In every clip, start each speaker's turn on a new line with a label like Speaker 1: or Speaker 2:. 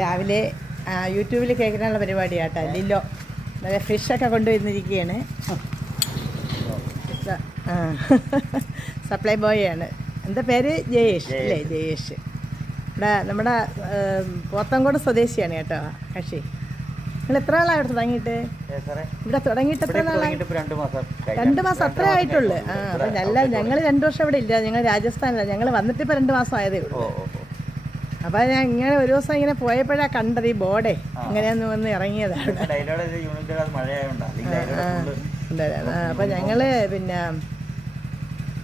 Speaker 1: രാവിലെ യൂട്യൂബിൽ കേൾക്കാനുള്ള പരിപാടിയാട്ടോ. ലില്ലോ നല്ല ഫിഷൊക്കെ കൊണ്ടുവന്നിരിക്കുകയാണ് സപ്ലൈ ബോയ് ആണ്. എന്താ പേര്? ജയേഷ്. അല്ലേ? ജയേഷ്. ഇവിടെ നമ്മുടെ പോത്തങ്കോട് സ്വദേശിയാണ് കേട്ടോ കക്ഷി. നിങ്ങൾ എത്ര നാളാണ് ഇവിടെ തുടങ്ങിയിട്ട്? ഇവിടെ തുടങ്ങിയിട്ട് എത്ര നാളായി?
Speaker 2: രണ്ട് മാസം
Speaker 1: അത്ര മാസം അത്രേ ആയിട്ടുള്ളൂ. ആ അപ്പം നല്ല ഞങ്ങൾ രണ്ട് വർഷം ഇവിടെ ഇല്ല. ഞങ്ങൾ രാജസ്ഥാനിലാണ്. ഞങ്ങൾ വന്നിട്ട് ഇപ്പോൾ രണ്ട് മാസം ആയതേ ഉള്ളൂ. അപ്പോൾ ഞാൻ ഇങ്ങനെ ഒരു ദിവസം ഇങ്ങനെ പോയപ്പോഴാ കണ്ടത് ഈ ബോർഡേ. ഇങ്ങനെയൊന്ന് വന്ന് ഇറങ്ങിയതാണ്. അപ്പൊ ഞങ്ങൾ പിന്നെ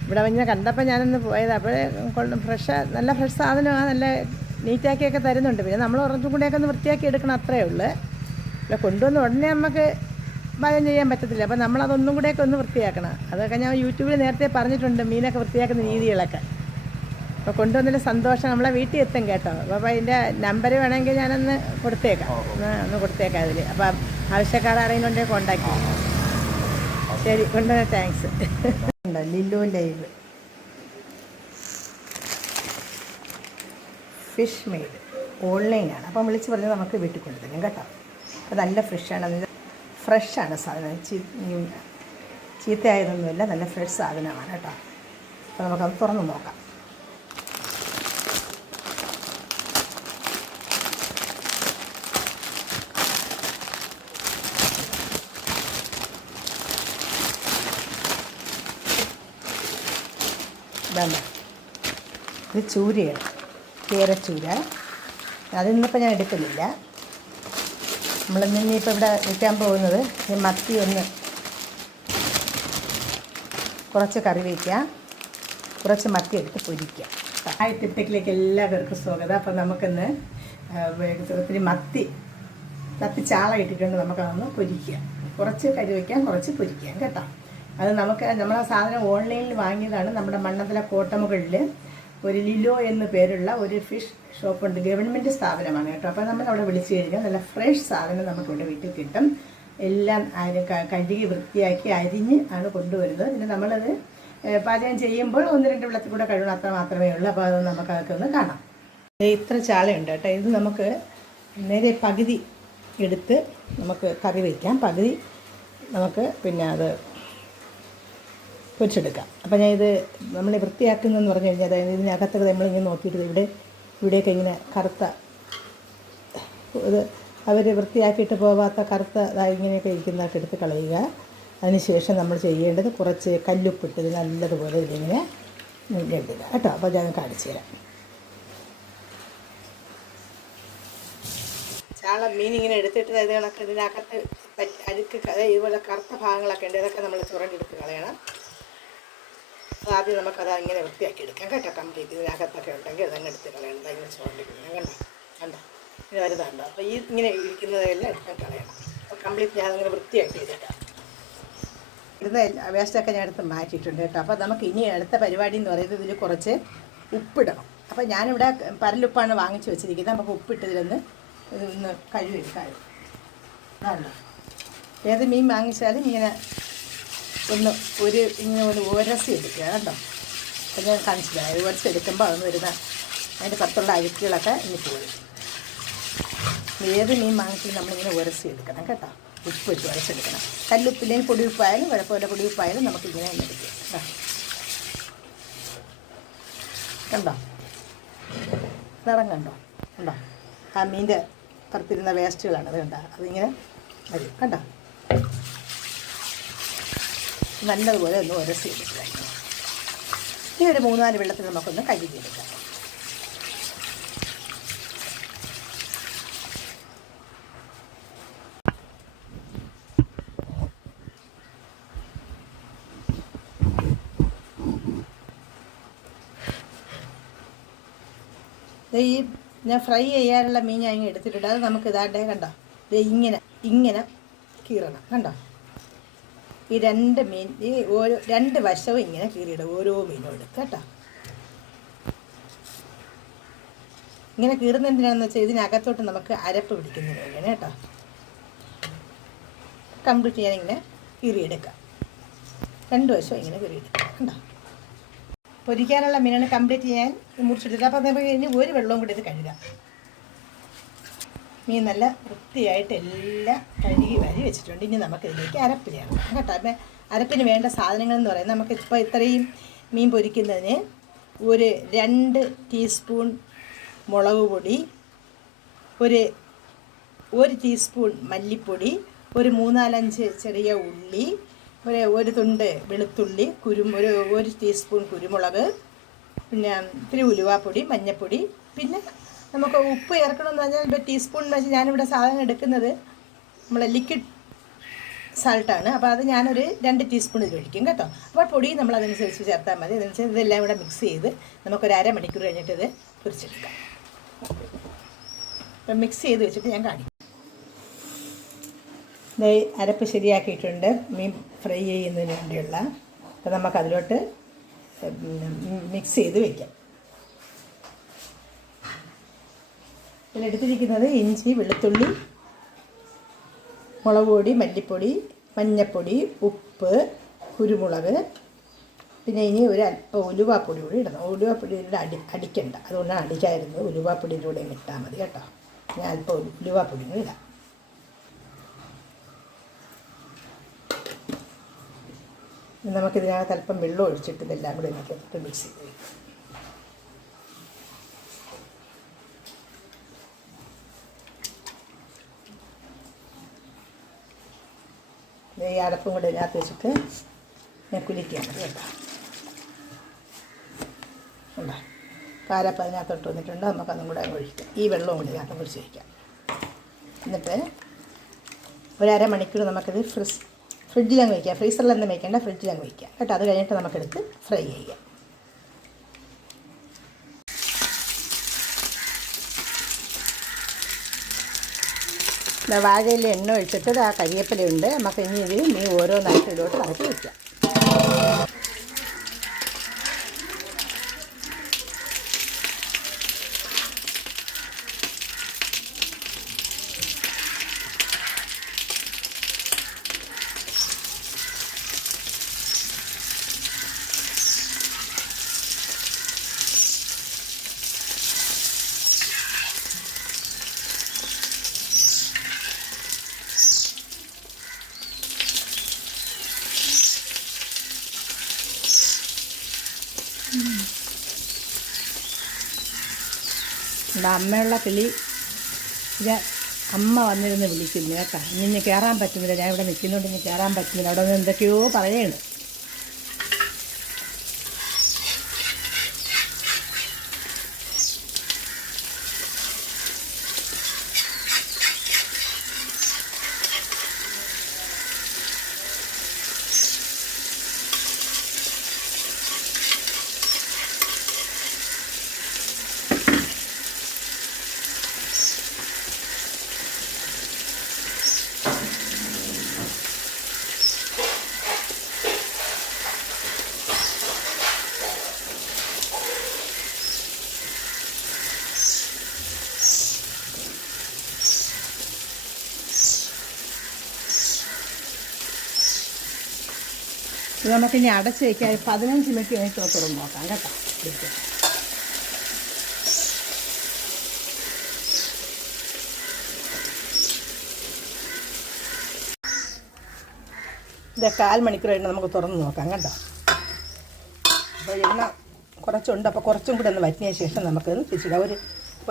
Speaker 1: ഇവിടെ വന്ന് കണ്ടപ്പോൾ ഞാനൊന്ന് പോയത്. അപ്പോഴേ ഫ്രഷ് നല്ല ഫ്രഷ് സാധനമാണ് നല്ല നീറ്റാക്കിയൊക്കെ തരുന്നുണ്ട്. പിന്നെ നമ്മൾ ഉറച്ചും കൂടെയൊക്കെ ഒന്ന് വൃത്തിയാക്കി എടുക്കണം അത്രേ ഉള്ളൂ. അല്ല കൊണ്ടുവന്ന് ഉടനെ നമുക്ക് പാചകം ചെയ്യാൻ പറ്റത്തില്ല. അപ്പം നമ്മളതൊന്നും കൂടെയൊക്കെ ഒന്ന് വൃത്തിയാക്കണം. അതൊക്കെ ഞാൻ യൂട്യൂബിൽ നേരത്തെ പറഞ്ഞിട്ടുണ്ട് മീനൊക്കെ വൃത്തിയാക്കുന്ന രീതികളൊക്കെ. അപ്പോൾ കൊണ്ടുവന്നതിൽ സന്തോഷം. നമ്മളെ വീട്ടിൽ എത്തും കേട്ടോ. അപ്പോൾ അതിന്റെ നമ്പർ വേണമെങ്കിൽ ഞാനൊന്ന് കൊടുത്തേക്കാം. ഒന്ന് കൊടുത്തേക്കാം അതിൽ അപ്പം ആവശ്യക്കാർ ആരെങ്കിലും കോണ്ടാക്ട് ചെയ്യാം. ശരി കൊണ്ടുവന്ന താങ്ക്സ് ഉണ്ടോ? ലില്ലുവിന്റെ ലൈവ് ഫിഷ് മെയ്ഡ് ഓൺലൈനാണ് അപ്പം വിളിച്ച് പറഞ്ഞാൽ നമുക്ക് വീട്ടിൽ കൊണ്ടുതരും കേട്ടോ. അപ്പോൾ നല്ല ഫ്രഷാണ് അതിന്റെ ഫ്രഷാണ് സാധനം. ചീത്തയായതൊന്നുമില്ല. നല്ല ഫ്രഷ് സാധനമാണ് കേട്ടോ. അപ്പോൾ നമുക്കത് തുറന്ന് നോക്കാം. ഇത് ചൂരയാണ്. കേരച്ചൂര അതിന്നിപ്പോൾ ഞാൻ എടുക്കുന്നില്ല. നമ്മൾ ഇനിയിപ്പോൾ ഇവിടെ വിൽക്കാൻ പോകുന്നത് ഈ മത്തി ഒന്ന് കുറച്ച് കറി വയ്ക്കുക കുറച്ച് മത്തി എടുത്ത് പൊരിക്കാം ഹായ് തിട്ടക്കിലേക്ക് എല്ലാവർക്കും സ്വാഗതം. അപ്പം നമുക്കിന്ന് ഒത്തിരി മത്തി മത്തി ചാള ഇട്ടിട്ടുണ്ട് നമുക്കതൊന്ന് പൊരിക്കുക. കുറച്ച് കറി വയ്ക്കാം കുറച്ച് പൊരിക്കാം കേട്ടോ. അത് നമുക്ക് നമ്മൾ സാധനം ഓൺലൈനിൽ വാങ്ങിയതാണ് നമ്മുടെ മണ്ണത്തിലെ കോട്ടമുകളിൽ ഒരു ലിലോ എന്ന് പേരുള്ള ഒരു ഫിഷ് ഷോപ്പുണ്ട് ഗവൺമെന്റ് സ്ഥാപനമാണ് കേട്ടോ. അപ്പോൾ നമ്മൾ അവിടെ വിളിച്ചു കഴിഞ്ഞാൽ നല്ല ഫ്രഷ് സാധനം നമുക്ക് ഇവിടെ വീട്ടിൽ കിട്ടും. എല്ലാം കഴുകി വൃത്തിയാക്കി അരിഞ്ഞ് ആണ് കൊണ്ടുവരുന്നത്. പിന്നെ നമ്മളത് പാചകം ചെയ്യുമ്പോൾ ഒന്ന് രണ്ട് വെള്ളത്തിൽ കൂടെ കഴുകണം അത്ര മാത്രമേ ഉള്ളൂ. അപ്പോൾ അത് നമുക്ക് അതൊക്കെ ഒന്ന് കാണാം. ഇത്ര ചാളയുണ്ട് കേട്ടോ. ഇത് നമുക്ക് നേരെ പകുതി എടുത്ത് നമുക്ക് കറി വയ്ക്കാം പകുതി നമുക്ക് പിന്നെ അത് പൊരിച്ചെടുക്കാം. അപ്പോൾ ഞാൻ ഇത് നമ്മൾ വൃത്തിയാക്കുന്നതെന്ന് പറഞ്ഞു കഴിഞ്ഞാൽ അതായത് ഇതിനകത്തൊക്കെ നമ്മളിങ്ങനെ നോക്കിയിട്ട് ഇവിടെ ഇവിടെയൊക്കെ ഇങ്ങനെ കറുത്ത ഇത് അവർ വൃത്തിയാക്കിയിട്ട് പോവാത്ത കറുത്ത ഇങ്ങനെയൊക്കെ ഇരിക്കുന്നതൊക്കെ എടുത്ത് കളയുക. അതിനുശേഷം നമ്മൾ ചെയ്യേണ്ടത് കുറച്ച് കല്ലുപ്പിട്ട് ഇത് നല്ലതുപോലെ ഇതിങ്ങനെ ഇടുക കേട്ടോ? അപ്പോൾ ഞാൻ കാണിച്ചു തരാം. ചാള മീൻ ഇങ്ങനെ എടുത്തിട്ട് ഇത് കണക്ക് ഇതിനകത്ത് അഴുക്ക് ഇതുപോലെ കറുത്ത ഭാഗങ്ങളൊക്കെ ഉണ്ട്. ഇതൊക്കെ നമ്മൾ ചുരണ്ടെടുത്ത് കളയണം. ആദ്യം നമുക്കത് ഇങ്ങനെ വൃത്തിയാക്കി എടുക്കാം കേട്ടോ. കംപ്ലീറ്റ് ഇതിനകത്തൊക്കെ ഉണ്ടെങ്കിൽ അതങ്ങ് എടുത്ത് കളയണം. ഇങ്ങനെ ചോദിക്കുന്നത് കണ്ടോ? കണ്ടോ? ഇത് വരുന്നുണ്ടോ അപ്പോൾ ഈ ഇങ്ങനെ ഇരിക്കുന്നതെല്ലാം എടുക്കാൻ കളയണം. അപ്പോൾ കംപ്ലീറ്റ് ഞാൻ അങ്ങനെ വൃത്തിയാക്കി എടുക്കാം. ഇരുന്ന വേസ്റ്റൊക്കെ ഞാൻ എടുത്ത് മാറ്റിയിട്ടുണ്ട് കേട്ടോ. അപ്പോൾ നമുക്ക് ഇനി അടുത്ത പരിപാടി എന്ന് പറയുന്നത് ഇതിൽ കുറച്ച് ഉപ്പിടണം. അപ്പോൾ ഞാനിവിടെ പരലുപ്പാണ് വാങ്ങിച്ച് വെച്ചിരിക്കുന്നത്. നമുക്ക് ഉപ്പിട്ട് ഇതിലൊന്ന് ഇതൊന്ന് കഴുകിയെടുക്കാം അതാണല്ലോ ഏത് മീൻ വാങ്ങിച്ചാലും ഇങ്ങനെ ഒന്ന് ഒരു ഇങ്ങനെ ഒന്ന് ഉരസി എടുക്കുക കേട്ടോ. അപ്പം ഞാൻ കാണിച്ചില്ല ഉരസി എടുക്കുമ്പോൾ അതൊന്ന് വരുന്ന അതിന്റെ പുറത്തുള്ള അഴുക്കുകളൊക്കെ ഇനി പോകും ഏത് മീൻ വാങ്ങിച്ചു നമ്മളിങ്ങനെ ഉരസി എടുക്കണം കേട്ടോ. ഉപ്പ് ഇട്ട് ഉരച്ചെടുക്കണം കല്ലുപ്പില്ലെങ്കിൽ പൊടിയുപ്പായാലും കുഴപ്പമില്ല പൊടിയുപ്പായാലും നമുക്കിങ്ങനെ തന്നെ എടുക്കാം കേട്ടോ. കണ്ടോ? നിറം കണ്ടോ? കണ്ടോ ആ മീന്റെ പുറത്തിരുന്ന വേസ്റ്റുകളാണ്. അത് കണ്ടോ അതിങ്ങനെ വരും. കണ്ടോ? നല്ലതുപോലെ ഒന്ന് ഉരസി എടുക്കുക ഈ ഒരു മൂന്നാൽ വെള്ളത്തിൽ നമുക്കൊന്ന് കഴുകിയെടുക്കാം. ഈ ഞാൻ ഫ്രൈ ചെയ്യാനുള്ള മീൻ ഞാൻ എടുത്തിട്ടുണ്ട്. അത് നമുക്ക് ഇതാണ്ടേ കണ്ടോ? ഇങ്ങനെ ഇങ്ങനെ കീറണം. കണ്ടോ? ഈ രണ്ട് മീൻ ഈ ഓരോ രണ്ട് വശവും ഇങ്ങനെ കീറിയിടും ഓരോ മീനും എടുക്കുക കേട്ടോ. ഇങ്ങനെ കീറുന്ന എന്തിനാണെന്ന് വെച്ചാൽ ഇതിനകത്തോട്ട് നമുക്ക് അരപ്പ് പിടിക്കുന്നത് വേണ്ടിയാണ് കേട്ടോ. കംപ്ലീറ്റ് ചെയ്യാനിങ്ങനെ കീറിയെടുക്കുക രണ്ട് വശവും ഇങ്ങനെ കീറിയെടുക്കുക കണ്ടോ? പൊരിക്കാനുള്ള മീനാണ് കംപ്ലീറ്റ് ചെയ്യാൻ മുറിച്ചെടുത്തത് അപ്പോൾ നമുക്ക് ഇനി ഒരു വെള്ളവും കൂടി ഇത് കഴുകാം. മീൻ നല്ല വൃത്തിയായിട്ട് എല്ലാം കഴുകി വരി വെച്ചിട്ടുണ്ട്. ഇനി നമുക്ക് ഇതിലേക്ക് അരപ്പ് കേട്ടോ അപ്പം അരപ്പിന് വേണ്ട സാധനങ്ങൾ എന്ന് പറയുന്നത് നമുക്ക് ഇപ്പോൾ ഇത്രയും മീൻ പൊരിക്കുന്നതിന് ഒരു രണ്ട് ടീസ്പൂൺ മുളക് പൊടി ഒരു ഒരു ടീസ്പൂൺ മല്ലിപ്പൊടി ഒരു മൂന്നാലഞ്ച് ചെറിയ ഉള്ളി ഒരു ഒരു തുണ്ട് വെളുത്തുള്ളി കുരു ഒരു ഒരു ടീസ്പൂൺ കുരുമുളക് പിന്നെ ഇത്തിരി ഉലുവാപ്പൊടി മഞ്ഞൾപ്പൊടി പിന്നെ നമുക്ക് ഉപ്പ് ചേർക്കണമെന്ന് പറഞ്ഞാൽ ഇപ്പോൾ ടീസ്പൂണെന്ന് വെച്ച് ഞാനിവിടെ സാധനം എടുക്കുന്നത് നമ്മളെ ലിക്വിഡ് സാൾട്ടാണ് അപ്പോൾ അത് ഞാനൊരു രണ്ട് ടീസ്പൂൺ ഇതിൽ ഒഴിക്കും കേട്ടോ. അപ്പോൾ പൊടി നമ്മൾ അതനുസരിച്ച് ചേർത്താൽ മതി. അതനുസരിച്ച് ഇതെല്ലാം ഇവിടെ മിക്സ് ചെയ്ത് നമുക്കൊരു അരമണിക്കൂർ കഴിഞ്ഞിട്ട് ഇത് പൊരിച്ചെടുക്കാം. അപ്പം മിക്സ് ചെയ്ത് വെച്ചിട്ട് ഞാൻ കാണിക്കും. ദേ അരപ്പ് ശരിയാക്കിയിട്ടുണ്ട്. മീൻ ഫ്രൈ ചെയ്യുന്നതിന് വേണ്ടിയുള്ള. അപ്പം നമുക്കതിലോട്ട് മിക്സ് ചെയ്ത് വെക്കാം. ഇതിലെടുത്തിരിക്കുന്നത് ഇഞ്ചി വെളുത്തുള്ളി മുളക് പൊടി മല്ലിപ്പൊടി മഞ്ഞൾപ്പൊടി ഉപ്പ് കുരുമുളക്. പിന്നെ ഇനി ഒരു അല്പം ഉലുവാപ്പൊടി കൂടി ഇടണം. ഉലുവാപ്പൊടിയുടെ അടി അടിക്കണ്ട. അതുകൊണ്ടാണ് അടിക്കായിരുന്നത് ഉലുവാപ്പൊടിയിലൂടെ ഇട്ടാൽ മതി കേട്ടോ. ഞാൻ അല്പം ഉലു- ഉലുവാപ്പൊടി കൂടി ഇടാം. നമുക്കിതിനകത്ത് അല്പം വെള്ളം ഒഴിച്ചിട്ട് കൂടി ഇതിനകത്ത് മിക്സ് ചെയ്ത് വയ്ക്കാം ഈ അടപ്പും കൂടെ ഇതിനകത്ത് വെച്ചിട്ട് ഞാൻ കുലിക്കുകയാണ്. കേട്ടോ. ഉണ്ടോ? കാരപ്പം അതിനകത്തോട്ട് വന്നിട്ടുണ്ട്. നമുക്ക് അതും കൂടെ അങ്ങ് ഒഴിക്കാം. ഈ വെള്ളവും കൂടി ഇതിനകത്ത് ഒഴിച്ച് വയ്ക്കാം എന്നിട്ട് ഒരര മണിക്കൂർ നമുക്കിത് ഫ്രിസ് ഫ്രിഡ്ജിലങ്ങ് വയ്ക്കാം ഫ്രീസറിലൊന്നും വയ്ക്കേണ്ട ഫ്രിഡ്ജിലങ്ങ് വയ്ക്കാം കേട്ടോ? അത് കഴിഞ്ഞിട്ട് നമുക്കെടുത്ത് ഫ്രൈ ചെയ്യാം. വാഴയിൽ എണ്ണ ഒഴിച്ചിട്ട് ആ കരിയേപ്പിലയുണ്ട് നമുക്ക് ഇനി ഇത് നീ ഓരോന്നായിട്ട് ഇടോട്ട് ഇറക്കി വയ്ക്കാം ഇവിടെ അമ്മയുള്ള കിളി ഇത് അമ്മ വന്നിരുന്ന് വിളിക്കുന്നു കേട്ടോ. ഇനി കയറാൻ പറ്റുന്നില്ല. ഞാൻ ഇവിടെ നിൽക്കുന്നതുകൊണ്ട് ഇനി കയറാൻ പറ്റുന്നില്ല. അവിടെ നിന്ന് എന്തൊക്കെയോ പറയുന്നുണ്ട്. ഇത് നമുക്കിനി അടച്ച് വയ്ക്കാൻ പതിനഞ്ച് മിനിറ്റ് കഴിഞ്ഞിട്ട് തുറന്ന് നോക്കാം കേട്ടോ. ഇത് കാൽ മണിക്കൂർ കഴിഞ്ഞ് നമുക്ക് തുറന്ന് നോക്കാം കേട്ടോ. അപ്പോൾ എണ്ണ കുറച്ചുണ്ട് അപ്പോൾ കുറച്ചും കൂടെ ഒന്ന് വറ്റിയ ശേഷം നമുക്കിത് തിരിച്ചിടാം ഒരു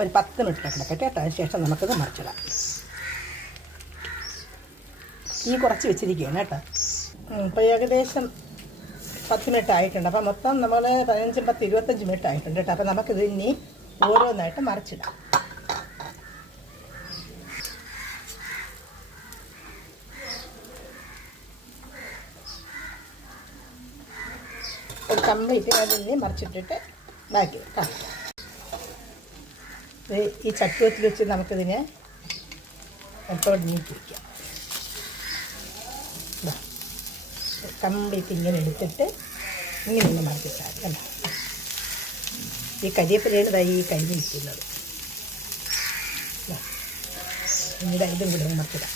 Speaker 1: ഒരു പത്ത് മിനിറ്റ് കിടക്കട്ടെ കേട്ടോ. അതിന് ശേഷം നമുക്കിത് മറിച്ചിടാം. ഈ കുറച്ച് വെച്ചിരിക്കുകയാണ് കേട്ടോ. ഇപ്പോൾ ഏകദേശം പത്ത് മിനിറ്റ് ആയിട്ടുണ്ട്. അപ്പോൾ മൊത്തം നമ്മൾ പതിനഞ്ചും പത്ത് ഇരുപത്തഞ്ച് മിനിറ്റ് ആയിട്ടുണ്ട് കേട്ടോ. അപ്പോൾ നമുക്കിത് ഇനി ഓരോന്നായിട്ട് മറിച്ചിടാം. ഒരു കംപ്ലീറ്റ് അതിന് മറിച്ചിട്ടിട്ട് ബാക്കി വെക്കാം ഈ ചട്ടുവത്തിൽ വെച്ച് നമുക്കിതിനെ എപ്പോഴും നീക്കി വയ്ക്കാം ദാ. കംപ്ലീറ്റ് ഇങ്ങനെ എടുത്തിട്ട് ഇങ്ങനെ ഒന്ന് മറിച്ചിട്ടാൽ കണ്ടോ? ഈ കരിയപ്പിലയാണ് ദാ ഈ കരിഞ്ഞിരിക്കുന്നത്. ദാ ഇതും കൂടെ മറിച്ചിടാം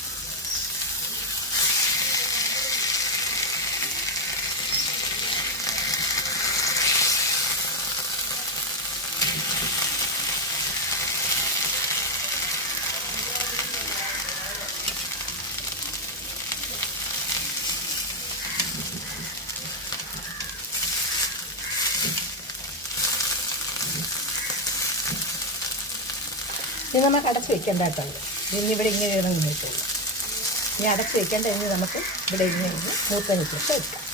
Speaker 1: ഇനി നമുക്ക് അടച്ച് വെക്കേണ്ട കേട്ടോ. ഇനി ഇവിടെ ഇങ്ങനെ ഇരുന്ന് നിൽക്കുള്ളൂ ഇനി അടച്ച് വെക്കേണ്ട ഇനി നമുക്ക് ഇവിടെ ഇങ്ങനെ മൂത്തതിന് ശേഷം എടുക്കാം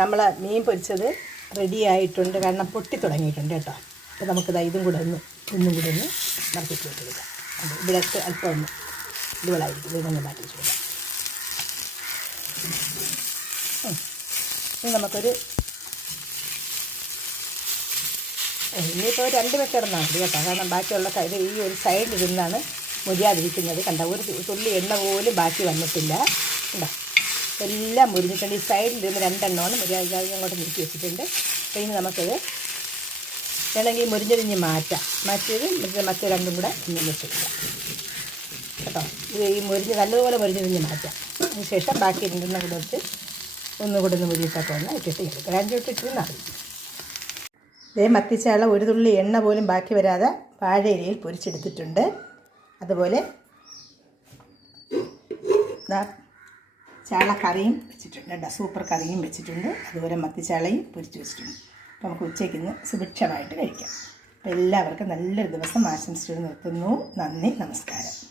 Speaker 1: നമ്മൾ മീൻ പൊരിച്ചത് റെഡി ആയിട്ടുണ്ട്. കാരണം പൊട്ടി തുടങ്ങിയിട്ടുണ്ട് കേട്ടോ. അപ്പോൾ നമുക്കിത് ഇതും കൂടെ ഒന്ന് ഇന്നും കൂടെ ഒന്ന് മറപ്പിച്ച് കൊടുക്കാം അത് ഇവിടെ അല്പം ഒന്ന് ഇതുപോലായിരിക്കും ഇതൊന്ന് മാറ്റി വെച്ച് കൊടുക്കാം. ഇനി നമുക്കൊരു ഇനിയിപ്പോൾ രണ്ട് മിനിറ്റ് ഇടന്നാൽ കേട്ടോ. കാരണം ബാക്കിയുള്ള സൈഡ് ഈ ഒരു സൈഡിൽ ഇരുന്നാണ് മുരിയാതിരിക്കുന്നത്. കണ്ട ഒരു തുള്ളി എണ്ണ പോലും ബാക്കി വന്നിട്ടില്ല. കണ്ടോ? എല്ലാം മുരിഞ്ഞിട്ടുണ്ട്. ഈ സൈഡിൽ ഇരുന്ന് രണ്ടെണ്ണമാണ് മുരിയാതി അങ്ങോട്ട് നീക്കി വെച്ചിട്ടുണ്ട്. അപ്പോൾ ഇനി നമുക്കത് വേണമെങ്കിൽ മുരിഞ്ഞതിഞ്ഞ് മാറ്റാം. മാറ്റിയത് മറ്റേ രണ്ടും കൂടെ ഒന്ന് വെച്ചിട്ടില്ല കേട്ടോ? ഇത് ഈ മുരിഞ്ഞ് നല്ലതുപോലെ മുരിഞ്ഞതിഞ്ഞ് മാറ്റാം. അതിന് ശേഷം ബാക്കി രണ്ടെണ്ണം കൂടെ വെച്ച് ഒന്നുകൂടെ ഒന്ന് മുരിയിട്ടൊക്കെ ഒന്ന് ഇട്ടിട്ട് എടുക്കാം രണ്ടും ഇട്ടിട്ടിരുന്നാൽ മതി. ഇതേ മത്തിച്ചാള ഒരു തുള്ളി എണ്ണ പോലും ബാക്കി വരാതെ വാഴയിലയിൽ പൊരിച്ചെടുത്തിട്ടുണ്ട്. അതുപോലെ ചാള കറിയും വെച്ചിട്ടുണ്ട്. സൂപ്പർ കറിയും വെച്ചിട്ടുണ്ട്. അതുപോലെ മത്തിച്ചാളയും പൊരിച്ച് വെച്ചിട്ടുണ്ട്. നമുക്ക് ഉച്ചയ്ക്ക് ഇന്ന് സുഭിക്ഷമായിട്ട് കഴിക്കാം. അപ്പോൾ എല്ലാവർക്കും നല്ലൊരു ദിവസം ആശംസിച്ചു നിർത്തുന്നു. നന്ദി നമസ്കാരം.